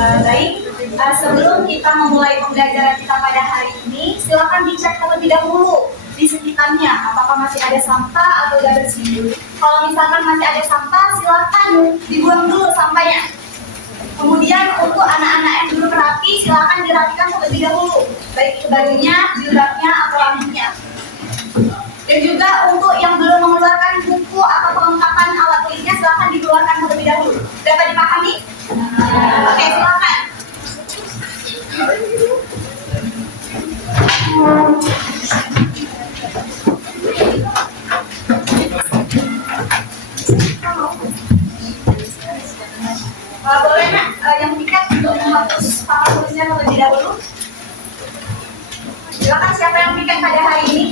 Baik, sebelum kita memulai pembelajaran kita pada hari ini, silakan dicek terlebih dahulu di sekitarnya, apakah masih ada sampah atau sudah bersih. Kalau misalkan masih ada sampah, silakan dibuang dulu sampahnya. Kemudian untuk anak-anak yang belum rapi, silakan dirapikan terlebih dahulu, baik itu bajunya, jilbabnya, atau rambutnya. Dan juga untuk yang belum mengeluarkan buku atau perlengkapan alat tulisnya, silakan dikeluarkan terlebih dahulu. Dapat dipahami? Oke, silakan. Boleh nak yang piket untuk menghapus papan tulisnya terlebih dahulu. Silakan, siapa yang piket pada hari ini?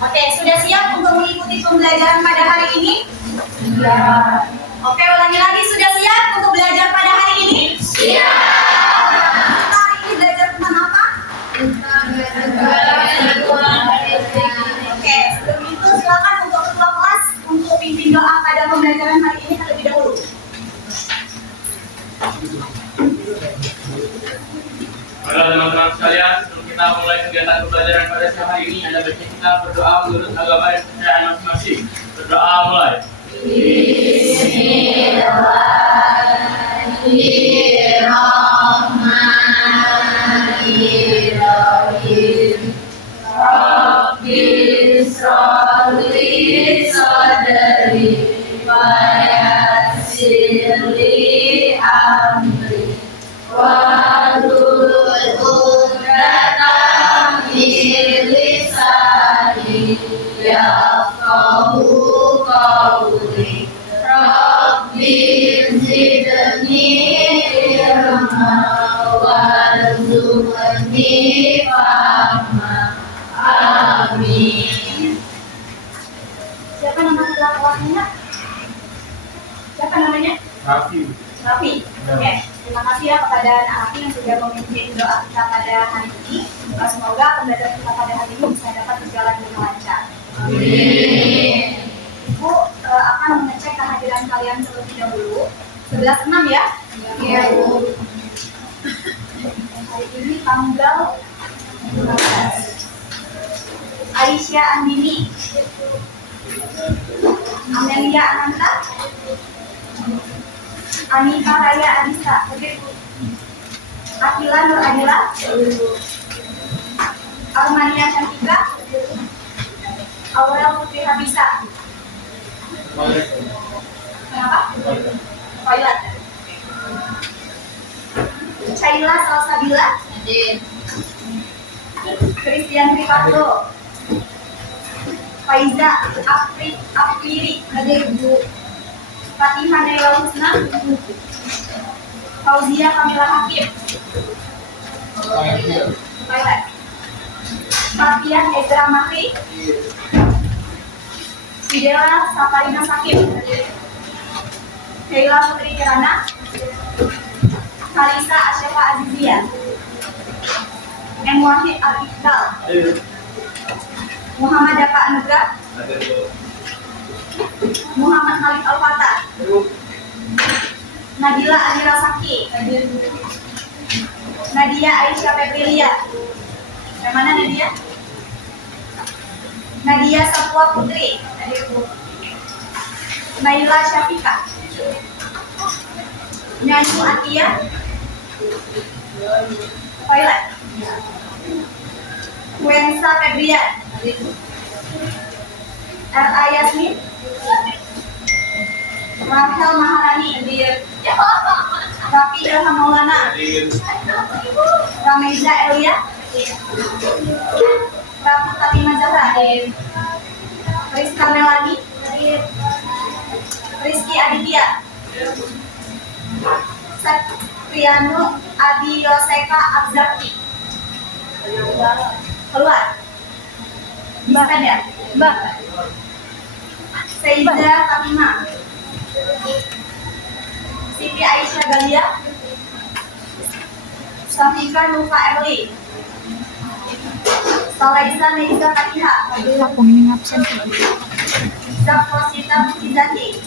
Oke, sudah siap untuk mengikuti pembelajaran pada hari ini? Ya. Oke, ulangi lagi, sudah siap untuk belajar pada hari ini? Siap. Kita hari ini belajar tentang apa? Oke, sebelum itu silakan untuk ketua kelas untuk pimpin doa pada pembelajaran hari ini terlebih dahulu. Halo teman-teman sekalian, sebelum kita mulai kegiatan pembelajaran pada siang hari ini, ada baiknya kita berdoa menurut agama dan kepercayaan masing-masing. Berdoa mulai. Bismillahirrahmanirrahim. Rabbi sholli sadri wa yassir li amri wahlul 'uqdatam min lisani yafqahu qawli. Rabbi zidni ilma warzuqni fahma. Amin. Siapa nama ketua-kelasnya? Siapa namanya? Raffi. Raffi. Oke, terima kasih ya kepada anak Raffi yang sudah memimpin doa kita pada hari ini. Semoga pembelajaran kita pada hari ini bisa dapat berjalan dengan lancar. Amin. Ibu akan mengecek kehadiran kalian terlebih dahulu. 11.6 ya? Iya, Bu. Hari ini tanggal 15. Aisyah Andini, Amelia Ananta, Anita Raya Adisa, Akila Nur Adila, Armania Cantika, Aurel Putri Habisa. Kenapa? Toilet. Caila Salsabila, Christian Ricardo, Faiza Afriri, ada Ibu Fatihah Naila Husna, Fauzia Kamila Hakim, Toilet. Fatia Ezra Mahri, Fidela Saparina Sakim, Sheila Putri Kirana, Kalisa Asyafa Azizia, M. Wahid Al-Iqbal, Muhammad Dapa Anugrah, Muhammad Malik Al-Fatah, Nabila Amira Saki, Nadia Aisyah Febrilia. Yang mana Nadia? Nadia Sapua Putri, Naila Syafika, Nyanyu Atia, Toilet, Wensa Febrian, R.A. Yasmin, Rahel Maharani, Rafi Ilham Maulana, Rameza Elia, Ratu Fatimah Zahra, Rizka Melani, Rizky Aditya, Satriano Adi Yoseka Abzaki. Keluar. Bisa ya? Mbak. Seiza Fatimah, Siti Aisyah Galia, Safika Nufa Erli, Salaisa Neiza Fatiha, Aku ini ngabsen. Zafrosita Mukizati.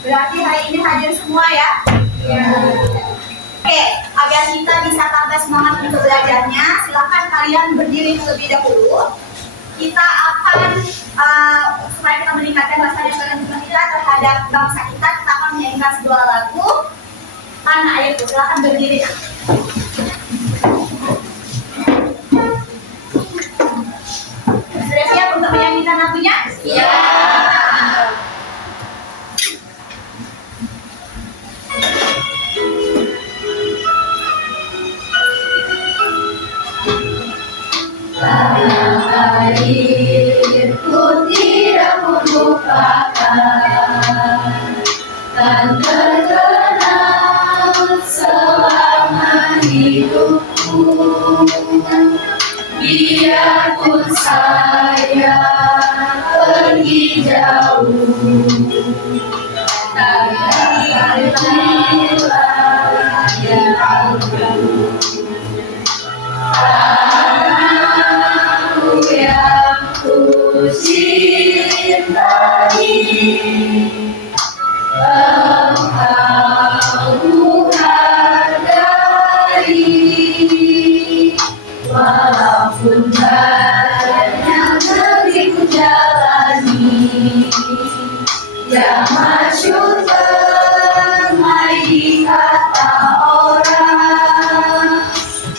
Berarti hari ini hadir semua ya? Oke, agar kita bisa tambah semangat untuk belajarnya, silakan kalian berdiri terlebih dahulu. Kita akan supaya kita meningkatkan rasa nasionalisme kita terhadap bangsa kita akan menyanyikan sebuah lagu Tanah Airku. Silakan berdiri. Sudah siap untuk menyanyikan lagunya? Iya. Tanah airku tidak melupakan, dan terkenal selama hidupku. Biarpun saya pergi jauh, tak akan hilang yang aku. Tanahku yang ku cintai, engkau menghargai. Walaupun banyak negeri ku jalani, yang masyhur ramai di kata orang,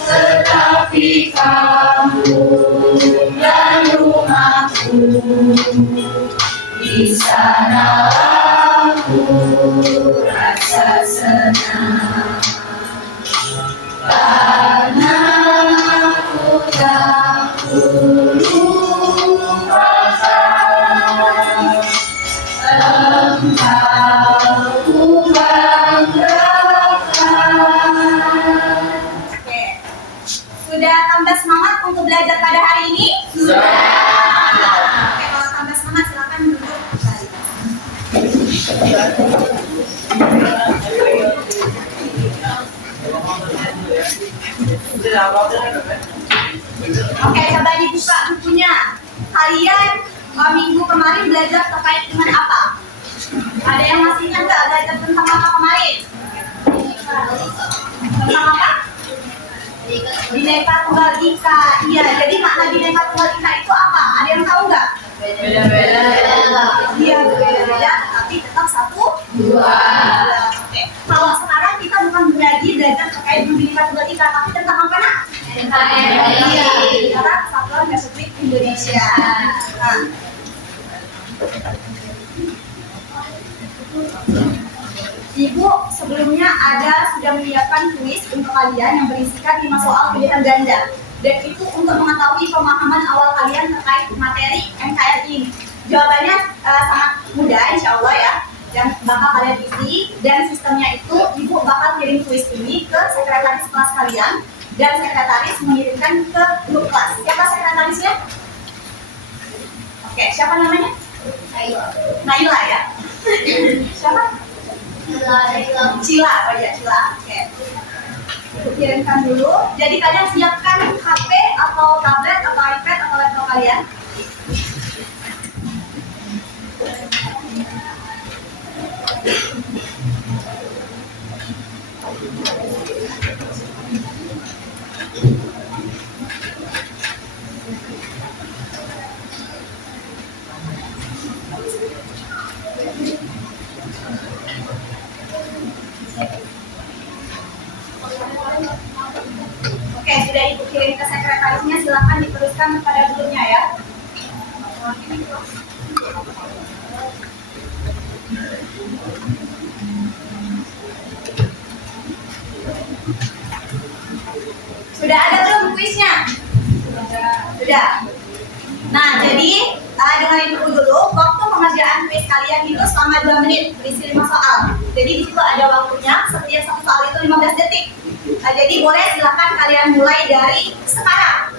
tetapi kampung dan rumahku, di sana aku rasa senang. Tanahku tak ku lupakan, engkau ku banggakan. Oke. Sudah tambah semangat untuk belajar pada hari ini? Sudah. Oke, kalau tambah semangat silakan duduk kembali. Oke, coba dibuka bukunya. Kalian minggu kemarin belajar terkait dengan apa? Ada yang masih ingat nggak belajar tentang apa kemarin? Tentang apa? Bineka Tunggal Ika. Iya, jadi makna Bineka Tunggal Ika itu apa? Ada yang tahu nggak? Beda-beda. Iya, beda-beda, tapi tetap satu. Dua. Oke. Kalau sekarang kita bukan lagi belajar terkait dengan Bineka Tunggal Ika, tapi tentang apa nak? NKRI. Iya, Negara Kesatuan Republik Indonesia. Nah, Ibu sebelumnya sudah menyiapkan kuis untuk kalian yang berisikan 5 soal pilihan ganda. Dan itu untuk mengetahui pemahaman awal kalian terkait materi NKRI ini. Jawabannya sangat mudah insya Allah ya. Yang bakal kalian isi, dan sistemnya itu Ibu bakal kirim kuis ini ke sekretaris kelas kalian, dan sekretaris mengirimkan ke grup kelas. Siapa sekretarisnya? Oke, siapa namanya? Naila ya. Siapa? Cila, oh ya Cila. Oke. Kirimkan dulu. Jadi kalian siapkan HP atau tablet atau iPad atau laptop kalian. Oke, sudah Ibu kirim ke sekretarisnya, silakan diteruskan kepada gurunya ya. Sudah ada belum kuisnya? Sudah. Nah, jadi dengerin dulu, waktu pengerjaan kuis kalian itu selama 2 menit, berisi 5 soal. Jadi di situ ada waktunya, setiap satu soal itu 15 detik. Nah, jadi boleh silakan kalian mulai dari sekarang.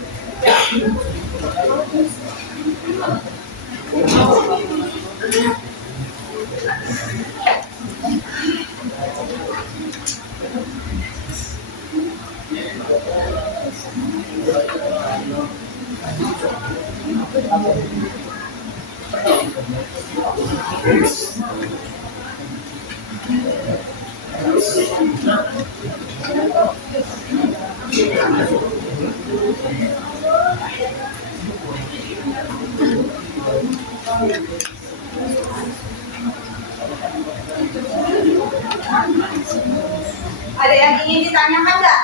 Ada yang ingin ditanyakan nggak?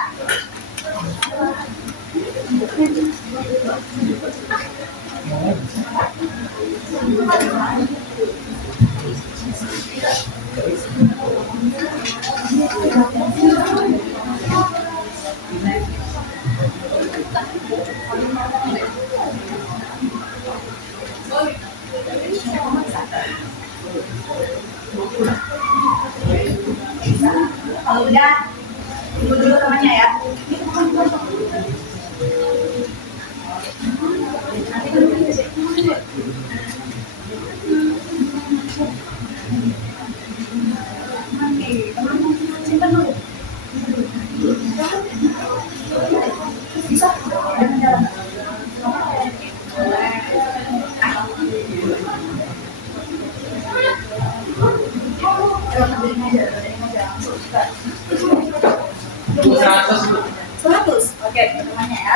Kalau udah, tunggu dulu temannya ya. Simpan dulu. Bisa? Oke, temannya ya.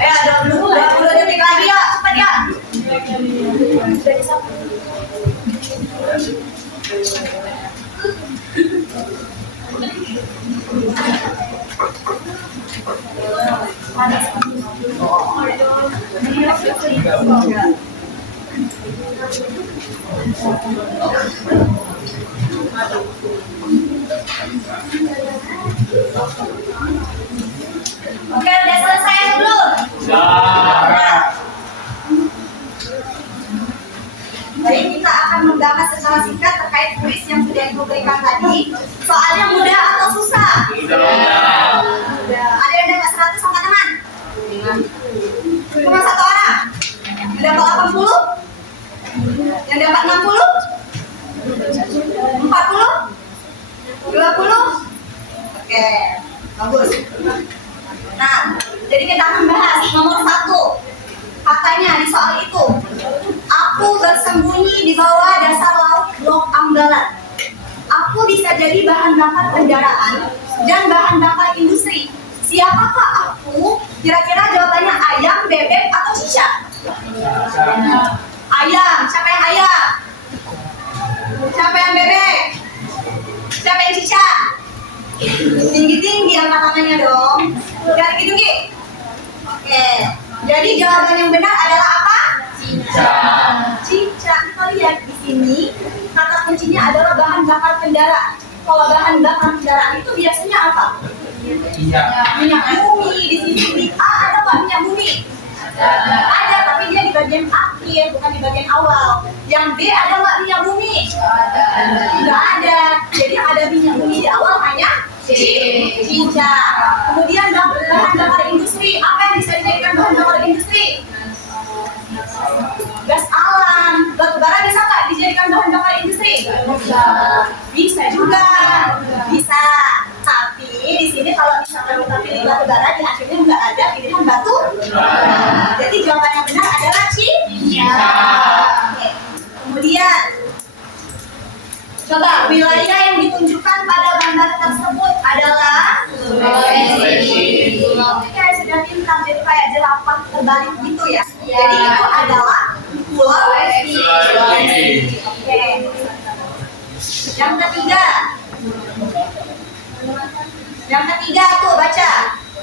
Ayo, ada 20 detik lagi ya, cepat ya. Sudah bisa. Oke, udah selesai belum? Baik, kita akan membahas secara singkat terkait kuis yang sudah Ibu berikan tadi. Soalnya mudah atau susah? Mudah. Ada yang dapat 100 sama teman? Cuma 1 orang? Yang dapat 80? Yang dapat 60? 40? 20? Oke, bagus. Nah, jadi kita akan bahas nomor 1. Katanya di soal itu, aku bersembunyi di bawah dasar laut Blok Ambalat. Aku bisa jadi bahan bakar kendaraan dan bahan bakar industri. Siapakah aku? Kira-kira jawabannya ayam, bebek, atau cicak? Ayam. Siapa yang ayam? Siapa yang bebek? Siapa yang cicak? Tinggi-tinggi angkat tangannya dong. Jangan tinggi. Oke. Jadi jawaban yang benar adalah apa? Cicak. Cicak. Kita lihat di sini kata kuncinya adalah bahan bakar kendaraan. Kalau bahan bakar kendaraan itu biasanya apa? Minyak bumi. Di sini di A ada nggak minyak bumi? Ada, tapi dia di bagian akhir, bukan di bagian awal. Yang B ada nggak minyak bumi? Tidak ada. Jadi yang ada minyak bumi di awal hanya cicak. Kemudian bahan bakar industri. Apa yang bisa dijadikan bahan bakar industri? Gas alam. Batu bara bisa nggak dijadikan bahan bakar industri? Bisa juga, bisa. Tapi di sini kalau misalkan kita pilih batu bara, di akhirnya nggak ada pilihan batu. Jadi jawaban yang benar adalah Bisa. Oke. Kemudian, coba wilayah yang ditunjukkan pada gambar tersebut adalah Sulawesi. kayak sudah pintar, jadi kayak jerapah terbalik gitu ya. Jadi itu adalah pulau Sulawesi. Oke. Yang ketiga. Yang ketiga tuh baca.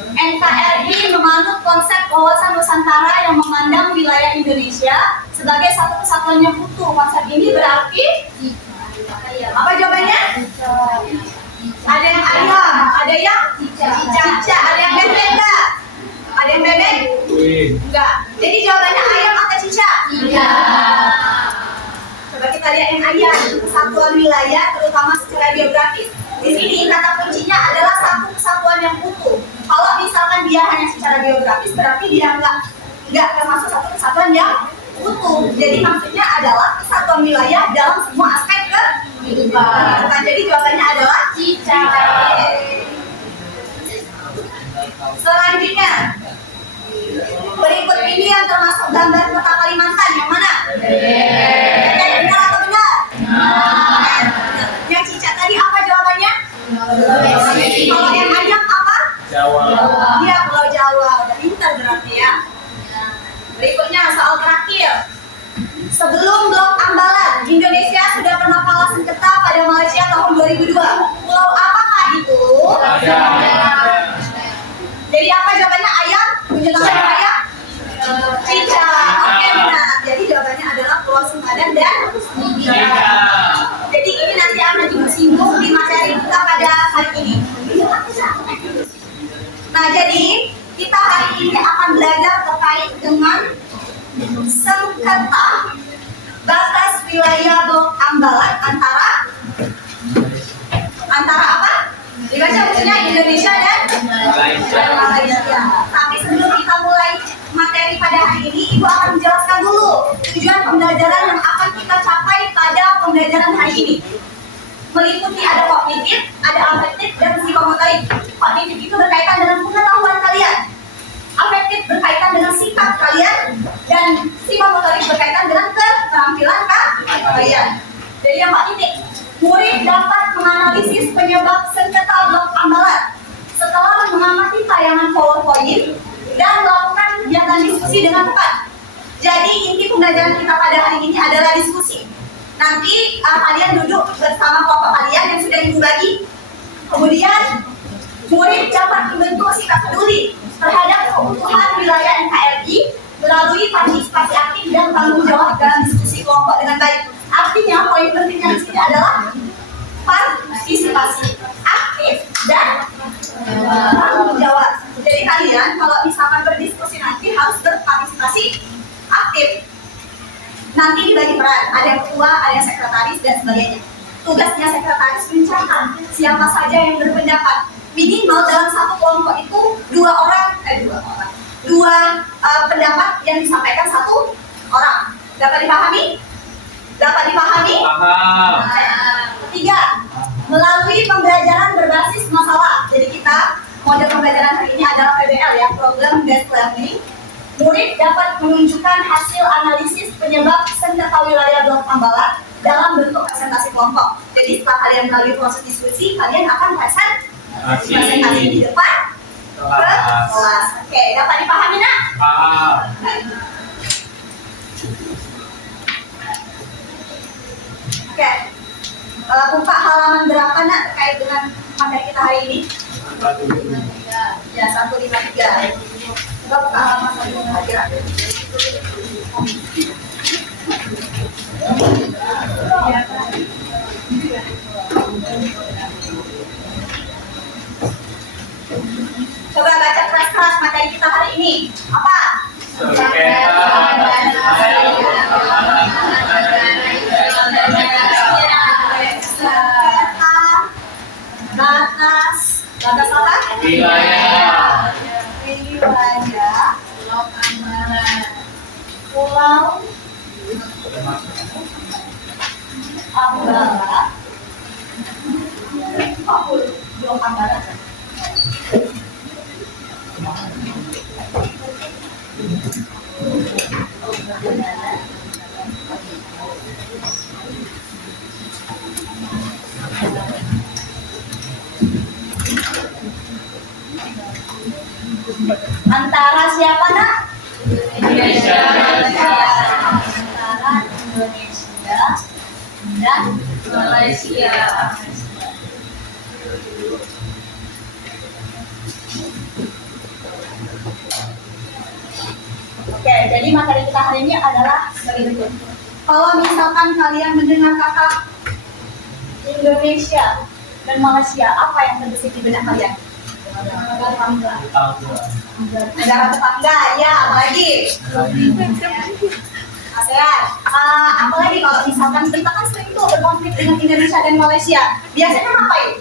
NKRI memanut konsep wawasan Nusantara yang memandang wilayah Indonesia sebagai satu kesatuan yang utuh. Konsep ini berarti apa jawabannya? Ada yang ayam, ada yang cica, ada yang bebek enggak? Ada yang bebek? Enggak. Jadi jawabannya ayam atau cica? Coba kita lihat yang ayam, kesatuan wilayah terutama secara geografis. Di sini kata kuncinya adalah satu kesatuan yang utuh. Kalau misalkan dia hanya secara geografis berarti dia enggak termasuk satu kesatuan yang utuh. Jadi maksudnya adalah kesatuan wilayah dalam semua aspek kehidupan. Jadi jawabannya adalah cica. Selanjutnya, berikut ini yang termasuk gambar kota Kalimantan yang mana? Benar atau benar? Yang cica tadi apa jawabannya? Kalau yang ayam apa? Jawa. Iya, Pulau Jawa. Udah pintar berarti ya. Berikutnya soal terakhir. Sebelum blok Ambalan, Indonesia sudah pernah kalah sengketa pada Malaysia tahun 2002. Pulau apakah itu? Jadi apa jawabannya ayam? Tunjukkan ayam? Cica. Oke, benar. Jadi jawabannya adalah Pulau Simpadan dan Cica. Jadi ini nanti akan disinggung di materi kita pada hari ini. Nah, jadi kita hari ini akan belajar terkait dengan sengketa batas wilayah blok Ambalan antara apa? Dibaca maksudnya Indonesia dan Malaysia. Tapi sebelum kita mulai materi pada hari ini, Ibu akan menjelaskan dulu tujuan pembelajaran yang akan kita capai pada pembelajaran hari ini. Meliputi ada kognitif, ada afektif, dan psikomotorik. Kognitif itu berkaitan dengan pengetahuan kalian. Afektif berkaitan dengan sikap kalian, dan psikomotorik berkaitan dengan keterampilan kalian. Jadi yang kognitif, murid dapat menganalisis penyebab sengketa blok Ambalan setelah mengamati tayangan PowerPoint dan melakukan kegiatan diskusi dengan tepat. Jadi inti pembelajaran kita pada hari ini adalah diskusi. Nanti kalian duduk bersama kelompok kalian yang sudah Ibu bagi. Kemudian murid dapat membentuk sikap peduli terhadap keutuhan wilayah NKRI melalui partisipasi aktif dan tanggung jawab dalam diskusi kelompok dengan baik. Artinya poin pentingnya di sini adalah partisipasi aktif dan tanggung jawab. Jadi kalian kalau misalkan berdiskusi nanti harus berpartisipasi aktif. Nanti dibagi peran, ada yang ketua, ada yang sekretaris dan sebagainya. Tugasnya sekretaris mencatat siapa saja yang berpendapat. Minimal dalam satu kelompok itu dua pendapat yang disampaikan satu orang. Dapat dipahami? Dapat dipahami? Paham. Ketiga, melalui pembelajaran berbasis masalah. Jadi kita model pembelajaran hari ini adalah PBL ya, Problem Based Learning. Murid dapat menunjukkan hasil analisis penyebab sengketa wilayah blok Ambalan dalam bentuk presentasi kelompok. Jadi setelah kalian melalui proses diskusi, kalian akan presentasi di depan kelas. Oke, dapat dipahami nak? Paham. Oke, buka halaman berapa nak terkait dengan materi kita hari ini? Ya, 153. Coba buka halaman 153. Coba baca keras-keras materi kita hari ini. Apa? Batas apa? Wilayah. Wilayah Pulau Ambalat. Blok Ambalat. Antara siapa nak? Indonesia. Antara Indonesia dan Malaysia. Oke, jadi materi kita hari ini adalah sebagai berikut. Kalau misalkan kalian mendengar kata Indonesia dan Malaysia, apa yang terbesit di benak kalian? Negara tetangga, ya, apalagi? ASEAN. Apalagi kalau misalkan kita kan sering tuh berkonflik dengan Indonesia dan Malaysia. Biasanya ngapain?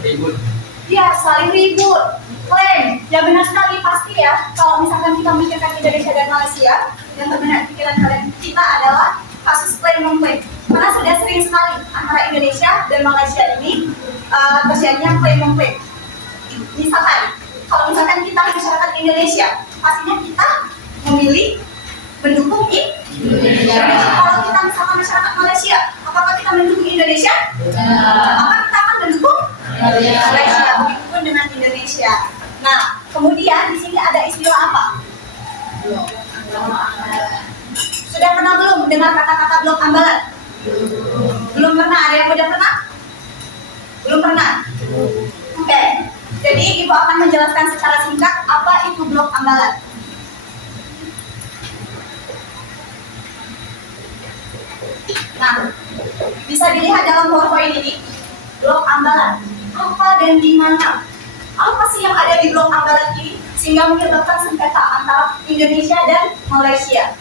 Ribut. Ya, saling ribut, klaim. Ya benar sekali, pasti ya. Kalau misalkan kita memikirkan Indonesia dan Malaysia, yang terbenak di pikiran kalian kita adalah kasus klaim mengklaim. Karena sudah sering sekali antara Indonesia dan Malaysia ini terjadinya klaim mengklaim. Misalkan, kalau misalkan kita masyarakat Indonesia, pastinya kita memilih mendukung Indonesia. Kalau kita misalkan masyarakat Malaysia, apakah kita mendukung Indonesia? Apakah kita akan mendukung Malaysia? Begitupun dengan Indonesia. Nah, kemudian di sini ada istilah apa? Sudah pernah belum mendengar kata-kata blok Ambalat? Belum pernah. Ada yang udah pernah? Belum pernah. Oke. Jadi Ibu akan menjelaskan secara singkat apa itu blok Ambalat. Nah, bisa dilihat dalam PowerPoint ini, blok Ambalat. Apa dan di mana? Apa sih yang ada di blok Ambalat ini sehingga menyebabkan sengketa antara Indonesia dan Malaysia?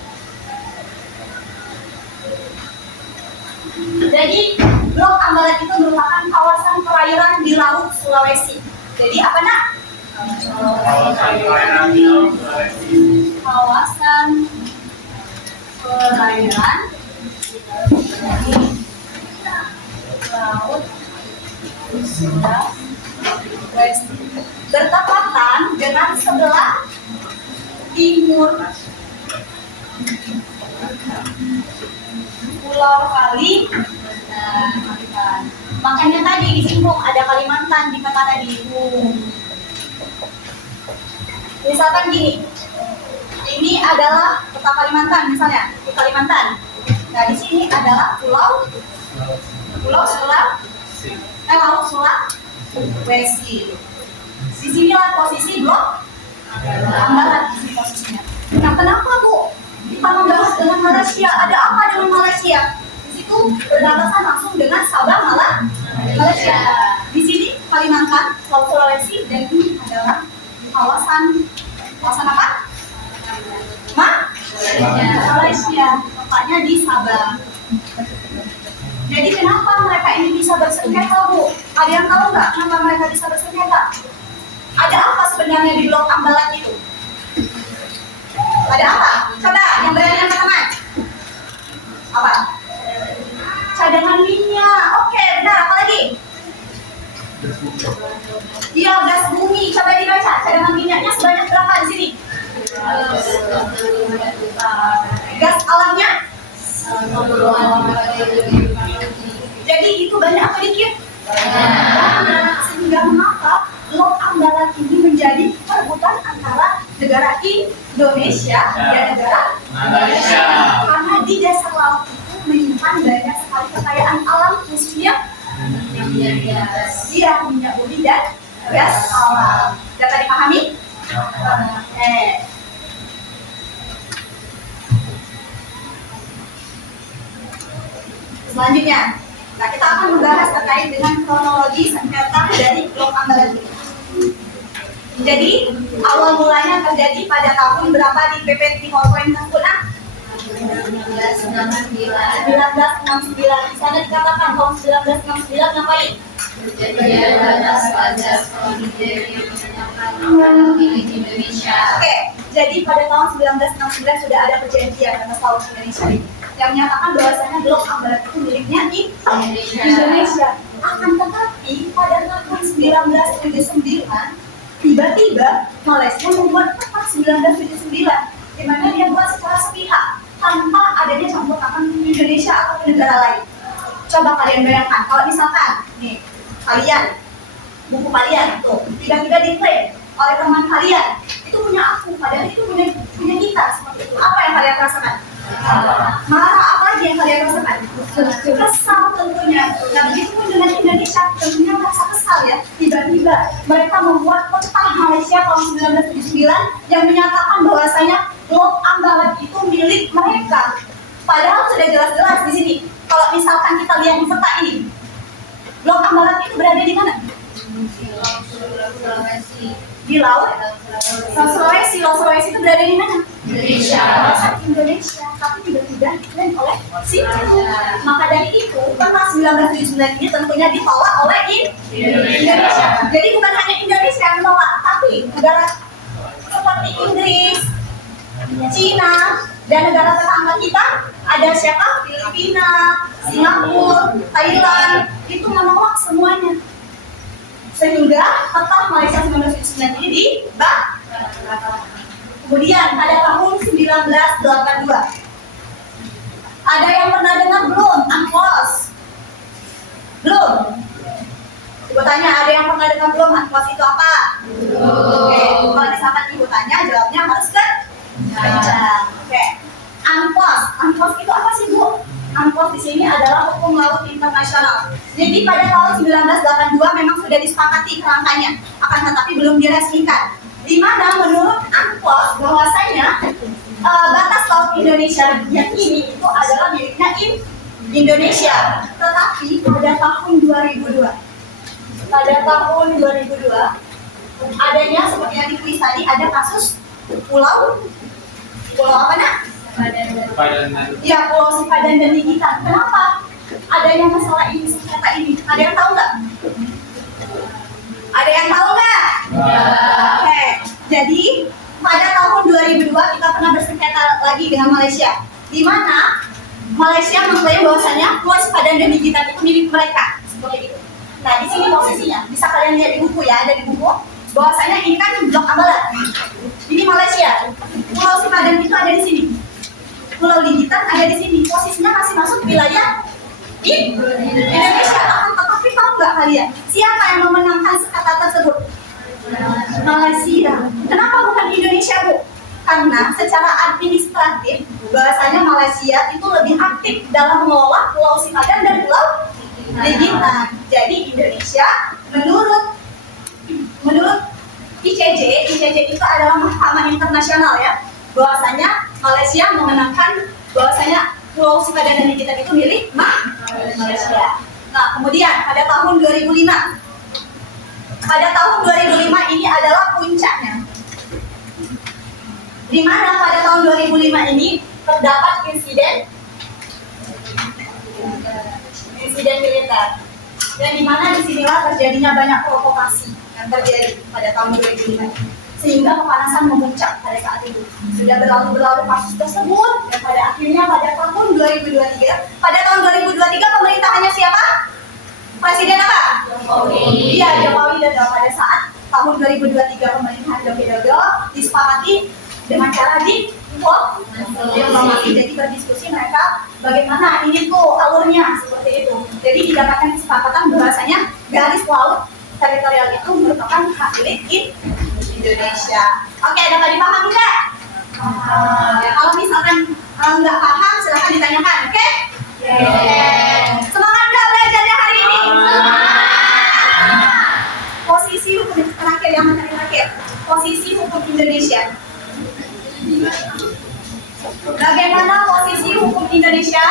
Jadi, blok Ambalat itu merupakan kawasan perairan di Laut Sulawesi. Jadi apa nak? Kawasan perairan di Laut Sulawesi. Kawasan perairan di Laut Sulawesi bertepatan dengan sebelah timur Pulau Kalimantan. Makanya tadi disinggung ada Kalimantan di peta tadi. Misalkan gini, ini adalah peta Kalimantan misalnya, di Kalimantan. Nah di sini adalah Pulau Sulawesi. Di sinilah posisi blok Ambalat di sini posisinya. Nah kenapa Bu kita membahas dengan Malaysia? Ada apa dengan Malaysia? Itu berbatasan langsung dengan Sabah Malaysia. Di sini Kalimantan, Laut Sulawesi, dan ini adalah kawasan apa? Malaysia. Tepatnya di Sabah. Jadi kenapa mereka ini bisa bersengketa, Bu? Ada yang tahu nggak kenapa mereka bisa bersengketa? Ada apa sebenarnya di blok Ambalat itu? Ada apa? Coba yang berani yang pertama. Apa? Cadangan minyak. Oke, benar. Apa lagi? Iya, gas bumi. Coba dibaca. Cadangan minyaknya sebanyak berapa di sini? Gas alamnya? Jadi itu banyak apa dikit? Banyak. Sehingga mengapa blok Ambalat ini menjadi perebutan antara negara Indonesia dan negara Malaysia. Karena di dasar laut itu menyimpan banyak sekali kekayaan alam, khususnya minyak bumi dan gas alam. Dapat dipahami? Selanjutnya, nah kita akan membahas terkait dengan kronologi sengketa dari blok Ambalat ini. Jadi awal mulanya terjadi pada tahun berapa di PPT PowerPoint tersebut? 1969. Di sana dikatakan tahun 1969 ngapain? Perjanjian batas pajak Indonesia. Oke, jadi pada tahun 1969 sudah ada perjanjian atas laut Indonesia ini. yang menyatakan bahwasanya Blok A Barat itu miliknya Indonesia. Akan tetapi pada tahun 1979 tiba-tiba Malaysia membuat peta 1979 di mana dia buat secara sepihak tanpa adanya campur tangan Indonesia atau negara lain. Coba kalian bayangkan kalau misalkan nih kalian buku kalian tuh tiba-tiba diklaim oleh teman kalian itu punya aku, padahal itu punya kita seperti itu. Apa yang kalian rasakan? Marah. Apa lagi yang kalian rasakan? Kesal tentunya. Nah begitu pun dengan Indonesia tentunya merasa kesal ya. Tiba-tiba mereka membuat peta Malaysia tahun 1979 yang menyatakan bahwasanya Blok A Barat itu milik mereka. Padahal sudah jelas-jelas di sini. Kalau misalkan kita lihat di peta ini, Blok A Barat itu berada di mana? Di laut Sulawesi. Sulawesi itu berada di mana? Indonesia. Tapi tiba-tiba diklaim oleh Singapura. Maka dari itu peta 1979 ini tentunya ditolak oleh Indonesia. Jadi bukan hanya Indonesia yang menolak, tapi negara seperti Inggris, Cina, dan negara tetangga kita ada siapa? Filipina, Singapura, Thailand itu menolak semuanya. Sehingga peta Malaysia 1979 ini dibatalkan. Kemudian pada tahun 1982 ada yang pernah dengar belum UNCLOS? Belum? Ibu tanya, ada yang pernah dengar belum UNCLOS itu apa? Oke, kalau misalkan ibu tanya, jawabnya harus kencang. Oke, UNCLOS itu apa sih Bu? UNCLOS di sini adalah hukum laut internasional. Jadi pada tahun 1982 memang sudah disepakati kerangkanya, akan tetapi belum diresmikan. Di mana menurut UNCLOS bahwasanya batas laut Indonesia yang ini itu adalah miliknya Indonesia. Tetapi pada tahun 2002 adanya seperti yang ditulis tadi, ada kasus pulau apa nak? Ya, Pulau Sipadan dan Ligitan. Kenapa adanya masalah ini sengketa ini? Ada yang tahu nggak? Ada yang tahu nggak? Oke. Jadi pada tahun 2002 kita pernah bersengketa lagi dengan Malaysia, di mana Malaysia mengklaim bahwasanya Pulau Sipadan dan Ligitan itu milik mereka. Seperti itu. Nah di sini posisinya bisa kalian lihat di buku ya, ada di buku. Bahwasanya ini kan Blok A Barat. Ini Malaysia. Pulau Sipadan itu ada di sini. Pulau Ligitan ada di sini. Posisinya masih masuk wilayah Indonesia. Tetapi tahu nggak kalian siapa yang memenangkan sengketa tersebut? Malaysia. Kenapa bukan Indonesia Bu? Karena secara administratif bahasanya Malaysia itu lebih aktif dalam mengelola Pulau Sipadan dan Pulau Ligitan. Jadi Indonesia menurut ICJ itu adalah mahkamah internasional ya, bahwasanya Malaysia memenangkan bahwasanya Pulau Sipadan dan Ligitan itu milik Malaysia. Nah kemudian pada tahun 2005 ini adalah puncaknya, di mana pada tahun 2005 ini terdapat insiden militer, dan di mana disinilah terjadinya banyak provokasi yang terjadi pada tahun 2005 sehingga kepanasan memuncak pada saat itu. Sudah berlalu kasus tersebut dan pada akhirnya pada tahun 2023 pemerintahannya siapa? Presiden apa? Jokowi. Iya, Jokowi Dodo. Pada saat tahun 2023 pemerintahan Jokowi Dodo disepakati dengan cara diplomasi. Jadi berdiskusi mereka bagaimana ini tuh alurnya seperti itu. Jadi didapatkan kesepakatan bahwasanya garis laut teritorial itu merupakan hak milik Indonesia. Oke, dapat dipahami nggak? Kalau misalkan nggak paham, silahkan ditanyakan. Oke? Semangat nggak belajarnya hari ini? Posisi hukum terakhir, yang terakhir, posisi hukum Indonesia. Bagaimana posisi hukum Indonesia?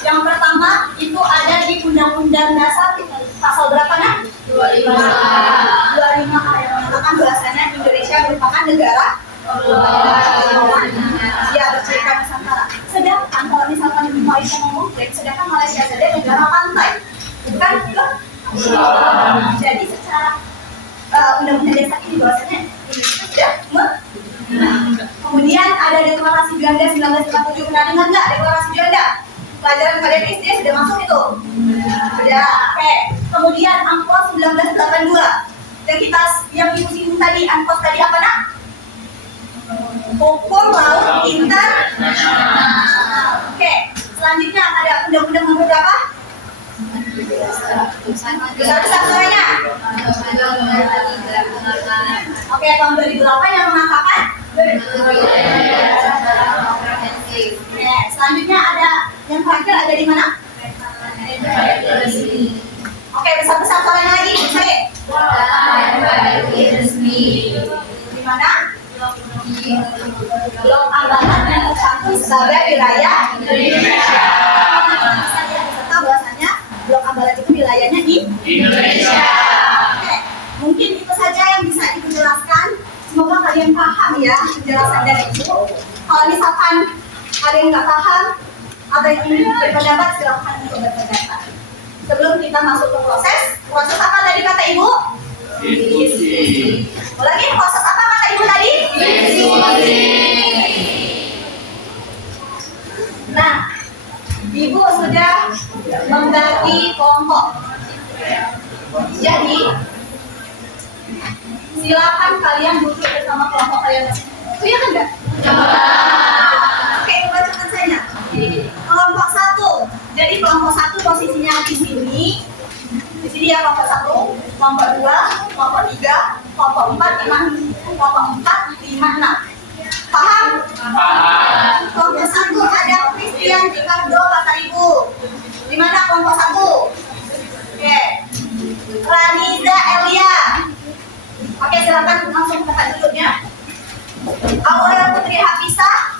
Yang pertama itu ada di Undang-Undang Dasar pasal berapa nak? 25 yang mengatakan bahwasanya Indonesia merupakan negara ya bercerita Nusantara. Sedangkan kalau misalkan Malaysia ngomong, sedangkan Malaysia saja negara pantai, bukan ke? Jadi secara Undang-Undang Dasar ini bahwasanya Indonesia sudah kemudian ada deklarasi Juanda 1947. Pernah dengar nggak deklarasi Juanda? Pelajaran kalian SD sudah masuk itu? Sudah. Oke. Kemudian Angkos 1982. Dan kita yang ibu singgung tadi, Angkos tadi apa nak? Hukum Laut Internasional. Oke. Selanjutnya ada undang-undang nomor berapa? Besar-besar suaranya. Oke, tahun 2008 yang mengatakan. Oke, selanjutnya ada yang terakhir ada di mana? Oke, besar-besar suaranya lagi. Saya. Di mana? Blok Ambalan yang tercantum sebagai wilayah Indonesia. Bisa lihat peserta bahwasanya Blok Ambalan itu wilayahnya di Indonesia. Oke, mungkin itu saja yang bisa ibu jelaskan. Semoga kalian paham ya penjelasan dari ibu. Kalau misalkan ada yang nggak paham atau yang ingin berpendapat, silakan untuk berpendapat. Sebelum kita masuk ke proses apa tadi kata ibu? Diskusi. Lagi proses apa kata ibu tadi? Diskusi. Nah, ibu sudah membagi kelompok. Jadi, silakan kalian duduk bersama kelompok kalian. Oh iya kan enggak? Oke, ibu bacakan saja. Kelompok 1. Jadi kelompok 1 posisinya di sini. Di sini ya kelompok 1, kelompok 2, kelompok 3, kelompok 4, 5, 6. Paham? Paham. Kelompok 1 ada Christian Ricardo kata ibu. Di mana kelompok 1? Oke. Raniza Elia. Oke, silakan langsung tempat duduknya. Aurel Putri Hafisa.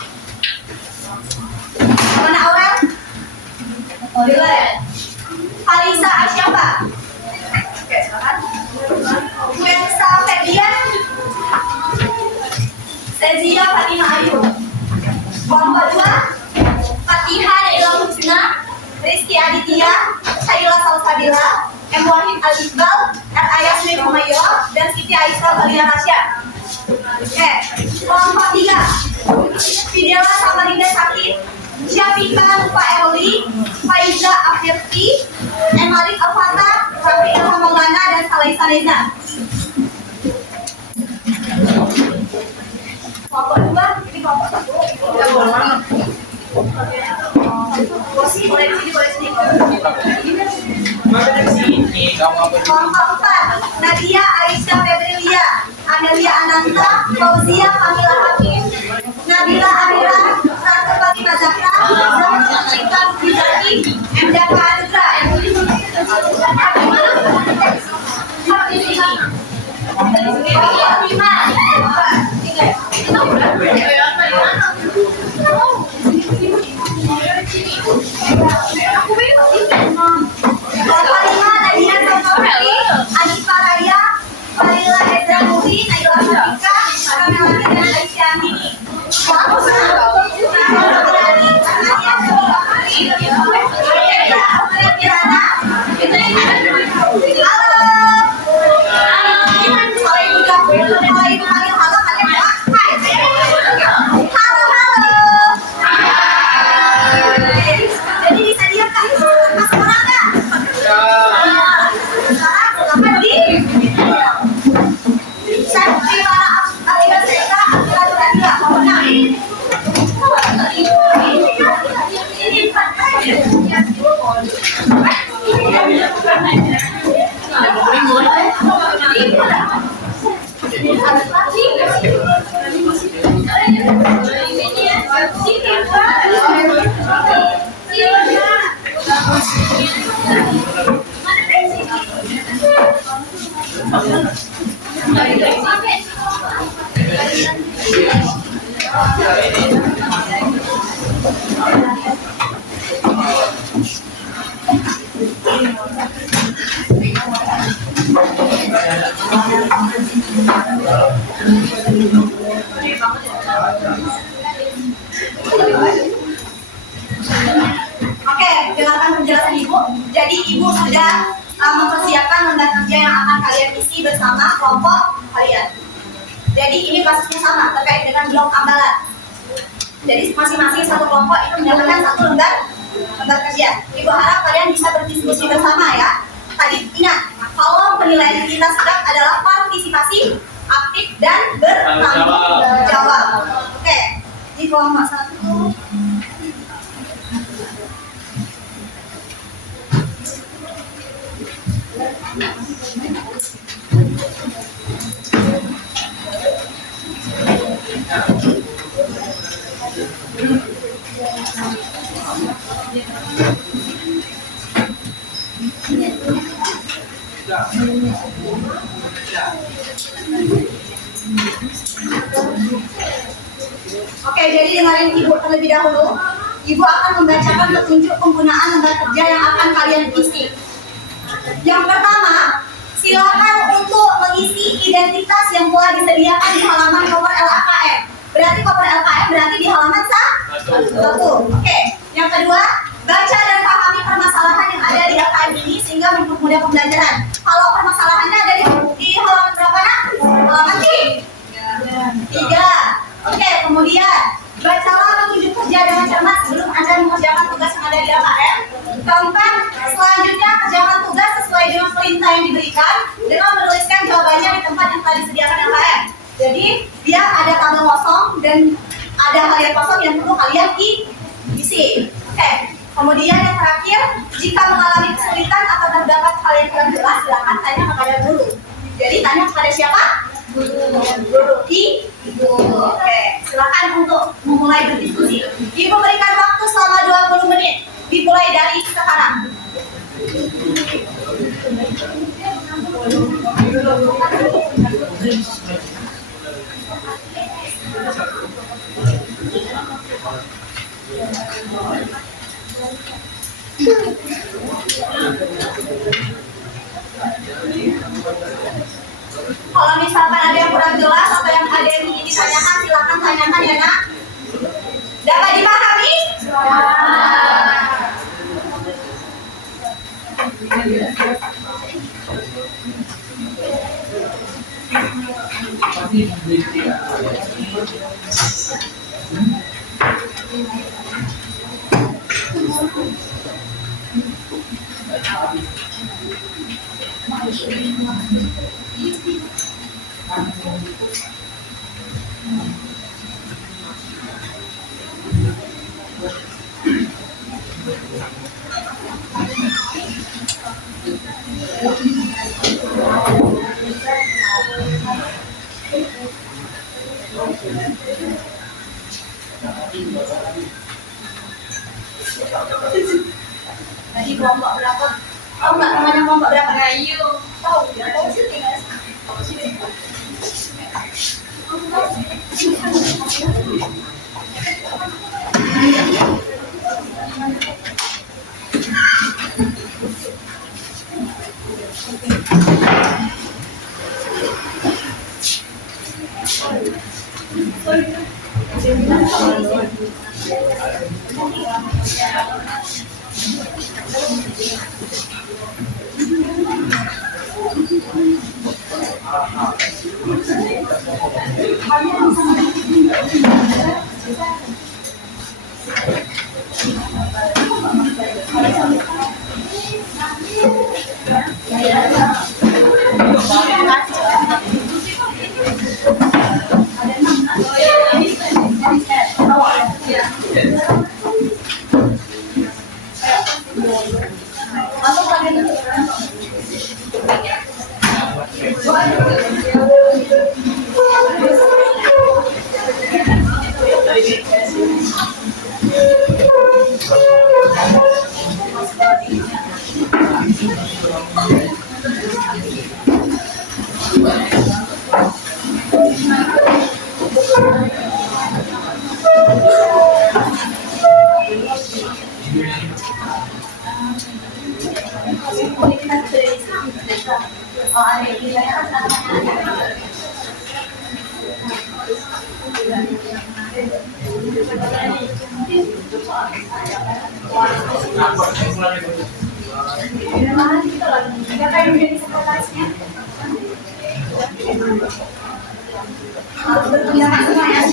Mana Aurel? Oh, di luar ya? Farisa Asyaba. Oke, silakan. Wensa Febian. Sezia Fatima Ayu. Kelompok 2. Fatihah Naila Husna, Rizky Aditya, Syahila Salsabila, M. Wahid Al-Iqbal, R. Ayasmin Humayra, dan Siti Aisyah Alia Rasya. Oke, kelompok 3. Fidela Samarinda Sakit, Syafika Lupa Erli, Faiza Afirti, Emalik Al-Fatah, Rafi Ilham Maulana, dan Salaisa Reza. Kelompok 2, ini kelompok 1. Bosi, boleh di sini, boleh di sini. Kelompok 4, Nadia Aisyah Febrilia, Amelia Ananta, Fauzia Kamila Hakim, Nabila Amira, Ratu Fatimah Zahra, Zahra Cipta Bidati, M. Jaka Azra. Kelompok 5, Nadia Sofri, Anifah Raya, Farila Ezra Mudi, Naila Sofika, Kamela dan Aisyah Mini. Kelompok 6, Nahra Berani, Nadia Sofri, Kirana, halo. Kalau ibu panggil halo, kalian bilang hai. Halo, halo. Jadi bisa diam kak, masuk orang nggak? Sekarang silakan di. Santi para Alina Seka, Akila Turadila, kelompok 6. Oke, dengarkan penjelasan ibu. Jadi ibu sudah mempersiapkan lembar kerja yang akan kalian isi bersama kelompok kalian. Jadi ini kasusnya sama terkait dengan blok ambalan. Jadi masing-masing satu kelompok itu mendapatkan satu lembar kerja. Ibu harap kalian bisa berdiskusi bersama ya. Tadi ingat, kalau penilaian kita sedang adalah partisipasi aktif dan bertanggung jawab. Oke, di kelompok satu. Oke, jadi dengarin Ibu terlebih dahulu. Ibu akan membacakan petunjuk penggunaan lembar kerja yang akan kalian isi. Yang pertama, silakan untuk mengisi identitas yang telah disediakan di halaman cover LKM. Berarti cover LKM berarti di halaman 1. Oke. Yang kedua, baca dan pahami permasalahan yang ada di LKM ini sehingga mempermudah pembelajaran. Kalau permasalahannya ada di halaman berapa nak? Halaman 3. Oke, kemudian bacalah petunjuk kerja dengan cermat sebelum Anda mengerjakan tugas yang ada di LKM. Keempat, selanjutnya kerjakan tugas sesuai dengan perintah yang diberikan dengan menuliskan jawabannya di tempat yang telah disediakan LKM. Jadi, dia ada tabel kosong dan ada harian kosong yang perlu kalian isi. Oke. Kemudian yang terakhir, jika mengalami kesulitan atau terdapat hal yang kurang jelas, silakan tanya kepada guru. Jadi tanya kepada siapa? Guru. Ibu. Oke, silakan untuk memulai berdiskusi. Ibu berikan waktu selama 20 menit. Dimulai dari sekarang. Kalau misalkan ada yang kurang jelas atau yang ada yang ingin ditanyakan, silakan tanyakan ya nak. Dapat dipahami? Tadi kelompok berapa? Tahu nggak namanya kelompok berapa? Ayo. Tahu ya? Tahu sih tinggal. Harus berpendapat semua ya.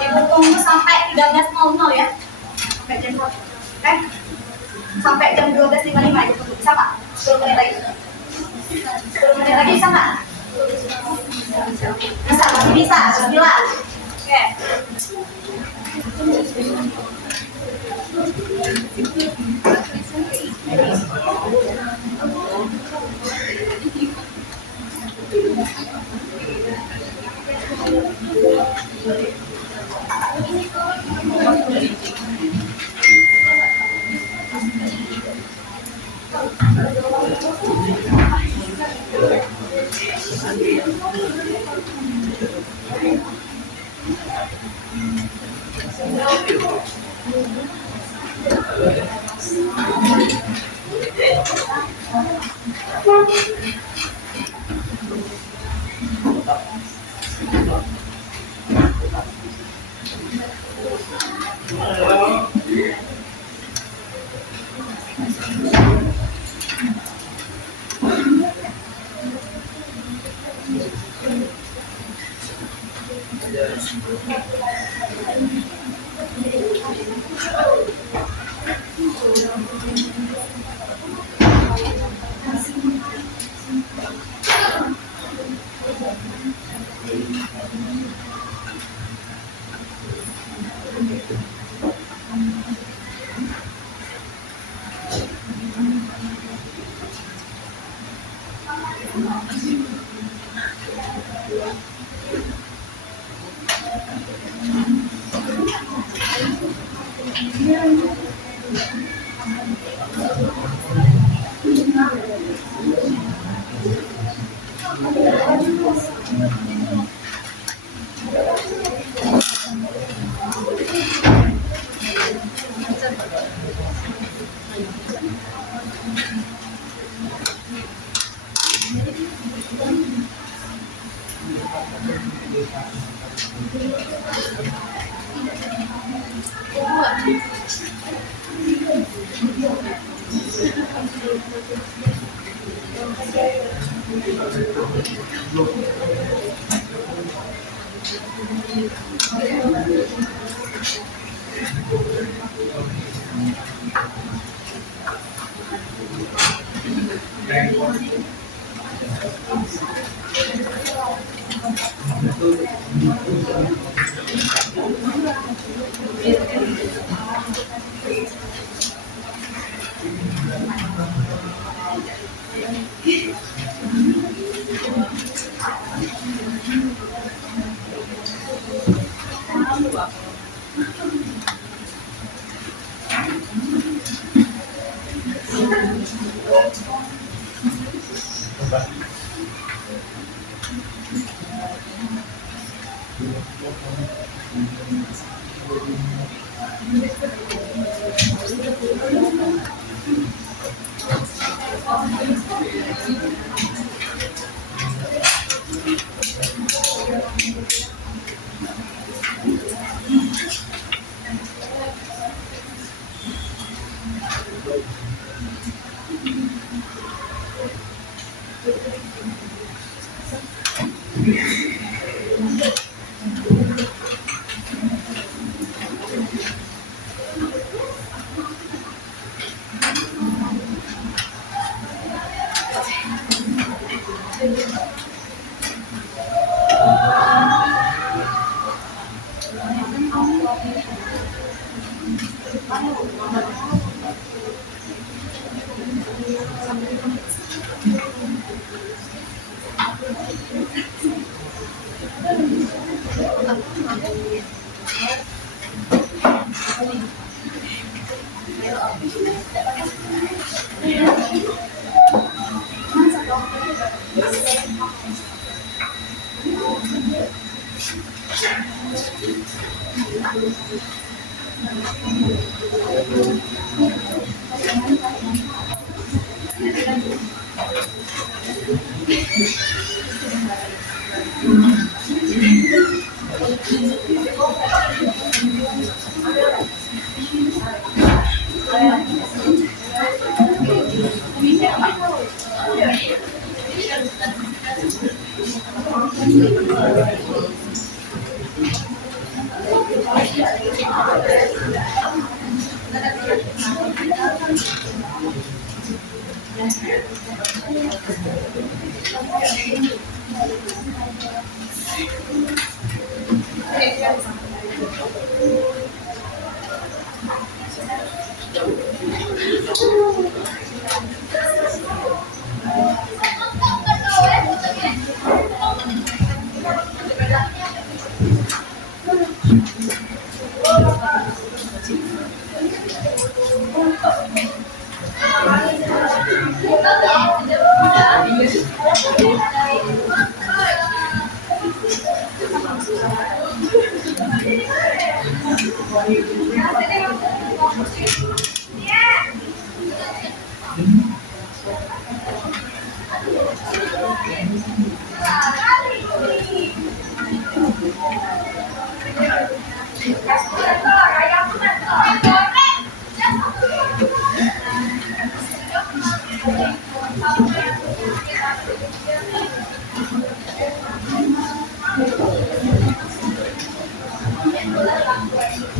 Ibu tunggu sampai 13.00 ya. Sampai jam 1. Oke? Sampai jam 12.55 ibu tunggu. Bisa Pak? 10 menit lagi. 10 menit lagi bisa nggak? Bisa, masih bisa. Bismillah. Oke.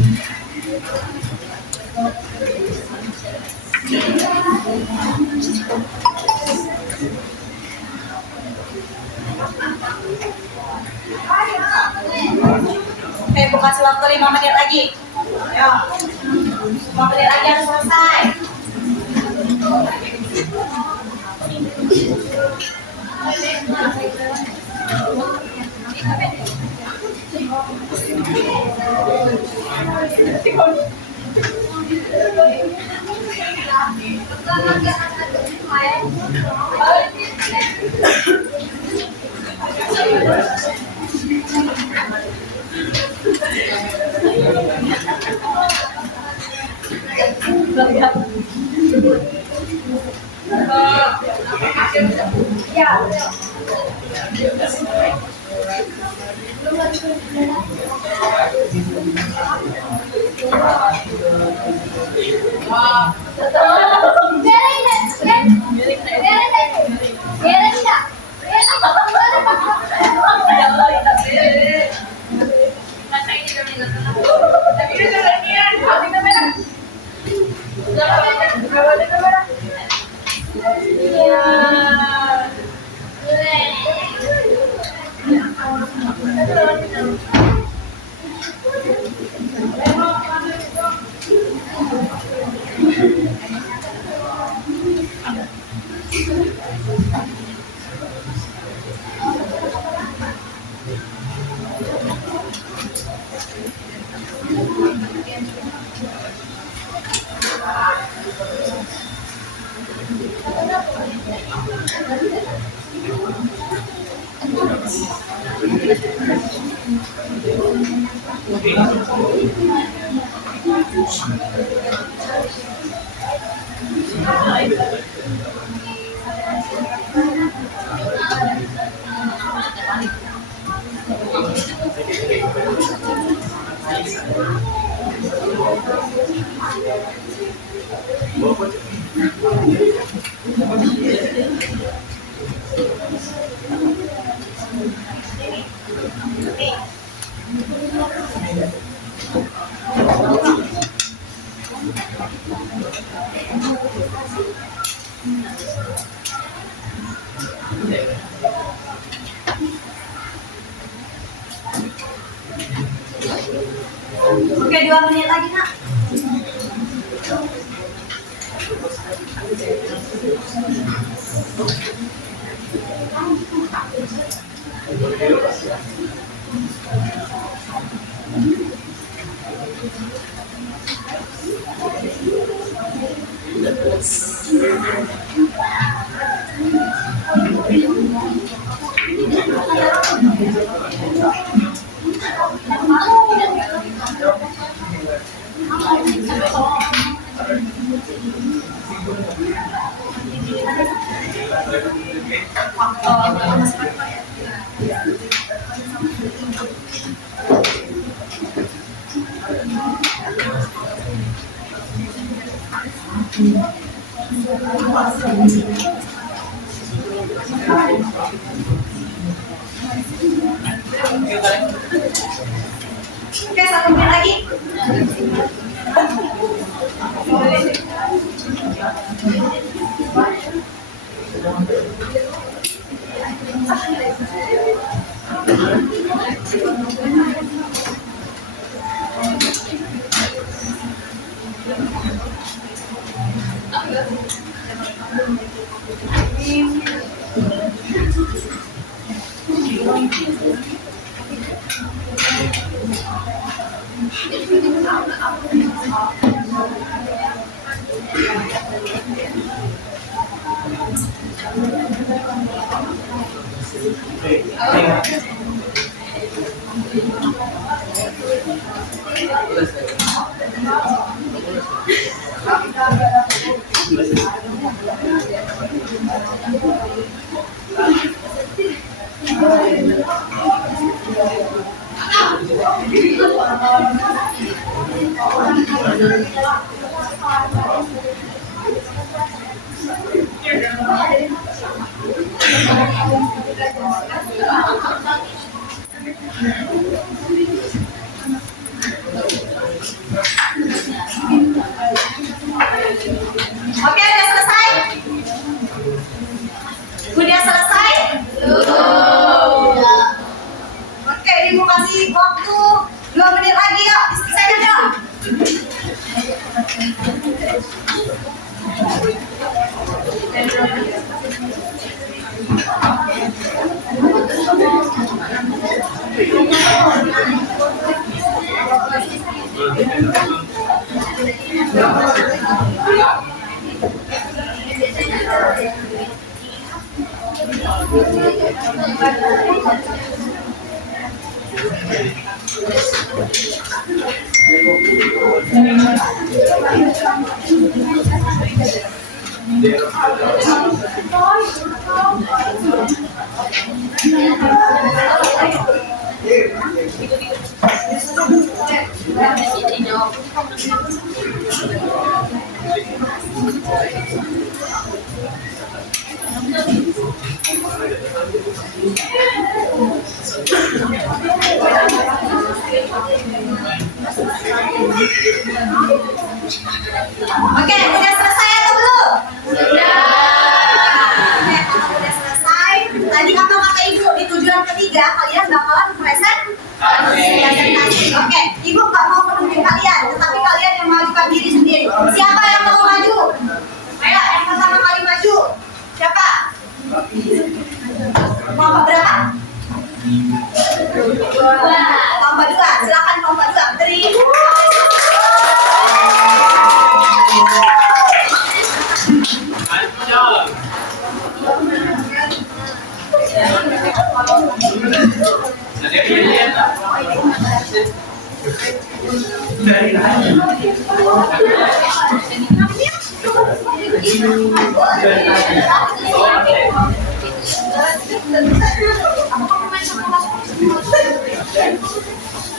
Oke, aku kasih waktu 5 menit lagi. Ayo. 5 menit lagi harus selesai. Oke, 2 menit lagi, Nak. Oke, 1 menit lagi. Oke, udah selesai? Udah selesai? Oke, Ibu kasih waktu 2 menit lagi, yuk. Selesai dong. Oke, udah selesai atau belum? Sudah. Oke, kalau udah selesai, tadi apa kata Ibu di tujuan ketiga kalian bakalan presentasi. Oke, Ibu nggak mau menunjuk kalian, tetapi kalian yang majukan diri sendiri. Siapa yang mau maju? Ayo, yang pertama kali maju. Siapa? Kelompok berapa? Kelompok 2. Silakan kelompok 2. Beri.